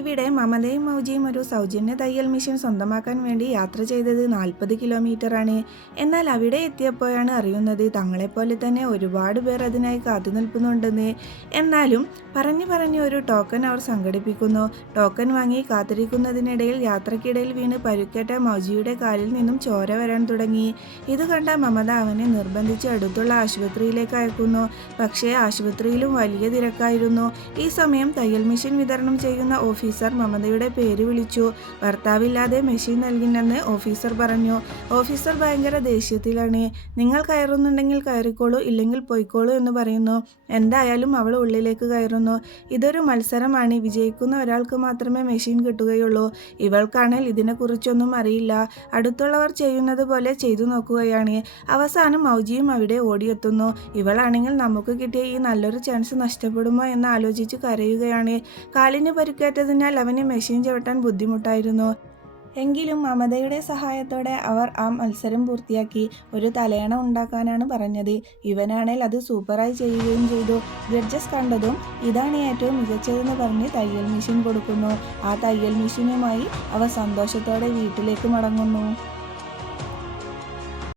ഇവിടെ മമതയും മൗജിയും ഒരു സൗജന്യ തയ്യൽ മെഷീൻ സ്വന്തമാക്കാൻ വേണ്ടി യാത്ര ചെയ്തത് 40 കിലോമീറ്ററാണ്. എന്നാൽ അവിടെ എത്തിയപ്പോഴാണ് അറിയുന്നത് തങ്ങളെപ്പോലെ തന്നെ ഒരുപാട് പേർ അതിനായി കാത്തു നിൽക്കുന്നുണ്ടെന്ന്. എന്നാലും പറഞ്ഞു ഒരു ടോക്കൺ അവർ സംഘടിപ്പിക്കുന്നു. ടോക്കൺ വാങ്ങി കാത്തിരിക്കുന്നതിനിടയിൽ യാത്രക്കിടയിൽ വീണ് പരുക്കേറ്റ മൗജിയുടെ കാലിൽ നിന്നും ചോര വരാൻ തുടങ്ങി. ഇത് കണ്ട മമത അവനെ നിർബന്ധിച്ച് അടുത്തുള്ള ആശുപത്രിയിലേക്ക് അയക്കുന്നു. പക്ഷേ ആശുപത്രിയിലും വലിയ തിരക്കായിരുന്നു. ഈ സമയം തയ്യൽ മെഷീൻ വിതരണം ചെയ്യുന്ന ഓഫീസർ മമതയുടെ പേര് വിളിച്ചു. ഭർത്താവില്ലാതെ മെഷീൻ നൽകില്ലെന്ന് ഓഫീസർ പറഞ്ഞു. ഓഫീസർ ഭയങ്കര ദേഷ്യത്തിലാണ്. നിങ്ങൾ കയറുന്നുണ്ടെങ്കിൽ കയറിക്കോളൂ, ഇല്ലെങ്കിൽ പോയിക്കോളൂ എന്ന് പറയുന്നു. എന്തായാലും അവൾ ഉള്ളിലേക്ക് കയറുന്നു. ഇതൊരു മത്സരമാണ്, വിജയിക്കുന്ന ഒരാൾക്ക് മാത്രമേ മെഷീൻ കിട്ടുകയുള്ളൂ. ഇവൾക്കാണെങ്കിൽ ഇതിനെക്കുറിച്ചൊന്നും അറിയില്ല. അടുത്തുള്ളവർ ചെയ്യുന്നത് പോലെ ചെയ്തു നോക്കുകയാണ്. അവസാനം മൗജിയും അവിടെ ഓടിയെത്തുന്നു. ഇവളാണെങ്കിൽ നമുക്ക് കിട്ടിയ ഈ നല്ലൊരു ചാൻസ് നഷ്ടപ്പെടുമോ എന്ന് ആലോചിച്ച് കരയുകയാണ്. കാലിന് പരിക്കേറ്റതിനാൽ അവന് മെഷീൻ ചവിട്ടാൻ ബുദ്ധിമുട്ടായിരുന്നു. എങ്കിലും മമതയുടെ സഹായത്തോടെ അവർ ആ മത്സരം പൂർത്തിയാക്കി. ഒരു തലയണ ഉണ്ടാക്കാനാണ് പറഞ്ഞത്. ഇവനാണെങ്കിൽ അത് സൂപ്പറായി ചെയ്യുകയും ചെയ്തു. ജഡ്ജസ് കണ്ടതും ഇതാണ് ഏറ്റവും മികച്ചതെന്ന് പറഞ്ഞ് തയ്യൽ മെഷീൻ കൊടുക്കുന്നു. ആ തയ്യൽ മെഷീനുമായി അവ സന്തോഷത്തോടെ വീട്ടിലേക്ക് മടങ്ങുന്നു.